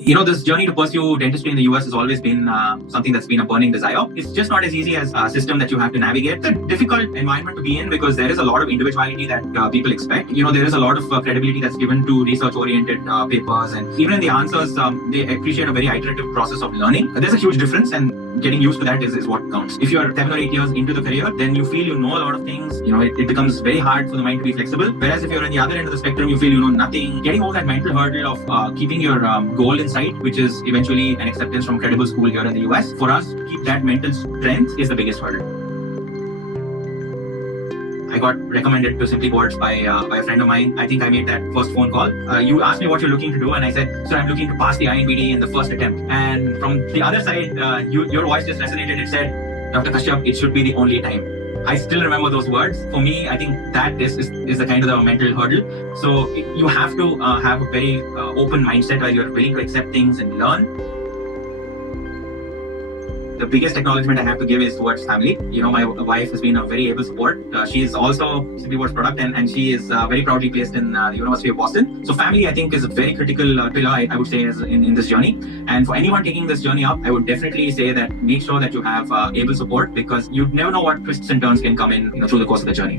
This journey to pursue dentistry in the US has always been something that's been a burning desire. It's just not as easy as a system that you have to navigate. It's a difficult environment to be in because there is a lot of individuality that people expect. There is a lot of credibility that's given to research-oriented papers, and even in the answers, they appreciate a very iterative process of learning. There's a huge difference, and getting used to that is what counts. If you're 7 or 8 years into the career, then you feel you know a lot of things. It becomes very hard for the mind to be flexible. Whereas if you're on the other end of the spectrum, you feel you know nothing. Getting over that mental hurdle of keeping your goal in sight, which is eventually an acceptance from credible school here in the US, for us to keep that mental strength is the biggest hurdle. I got recommended to Simpli Boards by a friend of mine. I think I made that first phone call. You asked me what you're looking to do, and I said, sir, I'm looking to pass the INBDE in the first attempt. And from the other side, your voice just resonated. It said, Dr. Kashyap, it should be the only time. I still remember those words. For me, I think that is the kind of the mental hurdle. So you have to have a very open mindset where you're willing to accept things and learn. The biggest acknowledgement I have to give is towards family. My wife has been a very able support. She is also Simpli Boards product, and she is very proudly placed in the University of Boston. So family, I think, is a very critical pillar, I would say, in this journey. And for anyone taking this journey up, I would definitely say that make sure that you have able support, because you never know what twists and turns can come in through the course of the journey.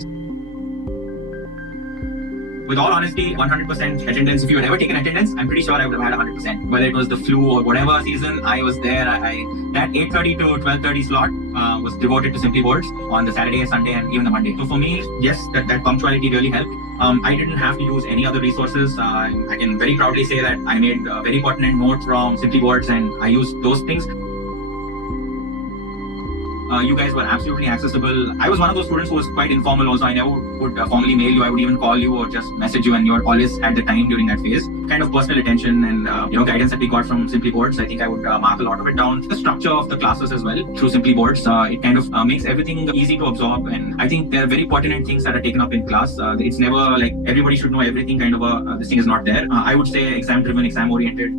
With all honesty, 100% attendance. If you had ever taken attendance, I'm pretty sure I would have had 100%. Whether it was the flu or whatever season, I was there. That 8:30 to 12:30 slot was devoted to Simpli Boards on the Saturday, Sunday, and even the Monday. So for me, yes, that punctuality really helped. I didn't have to use any other resources. I can very proudly say that I made very pertinent notes from Simpli Boards, and I used those things. You guys were absolutely accessible. I was one of those students who was quite informal also. I never would formally mail you. I would even call you or just message you, and you were always at the time during that phase. Kind of personal attention and guidance that we got from Simpli Boards. I think I would mark a lot of it down. The structure of the classes as well through Simpli Boards, it kind of makes everything easy to absorb, and I think there are very pertinent things that are taken up in class. It's never like everybody should know everything kind of this thing is not there. I would say exam-driven, exam-oriented.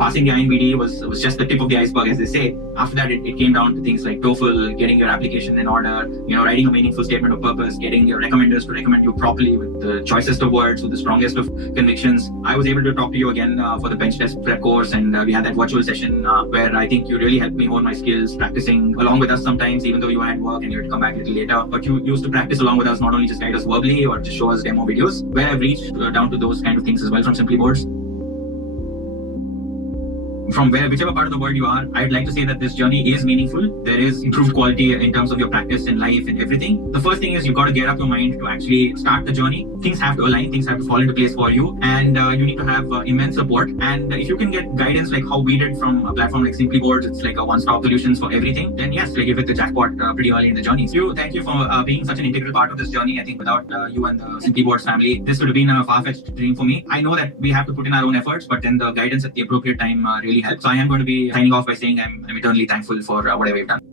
Passing the INBDE was just the tip of the iceberg, as they say. After that, it came down to things like TOEFL, getting your application in order, writing a meaningful statement of purpose, getting your recommenders to recommend you properly with the choicest of words, with the strongest of convictions. I was able to talk to you again for the bench test prep course, and we had that virtual session where I think you really helped me hone my skills, practicing along with us sometimes, even though you had work and you had to come back a little later. But you used to practice along with us, not only just guide us verbally or just show us demo videos, where I've reached down to those kind of things as well from Simpli Boards. From whichever part of the world you are, I'd like to say that this journey is meaningful. There is improved quality in terms of your practice in life and everything. The first thing is you've got to get up your mind to actually start the journey. Things have to align, things have to fall into place for you, and you need to have immense support. And if you can get guidance like how we did from a platform like Simpli Boards, it's like a one-stop solutions for everything, then yes, you hit the jackpot pretty early in the journey. So thank you for being such an integral part of this journey. I think without you and the Simpli Boards family, this would have been a far-fetched dream for me. I know that we have to put in our own efforts, but then the guidance at the appropriate time really helps. So I am going to be signing off by saying I'm eternally thankful for whatever you've done.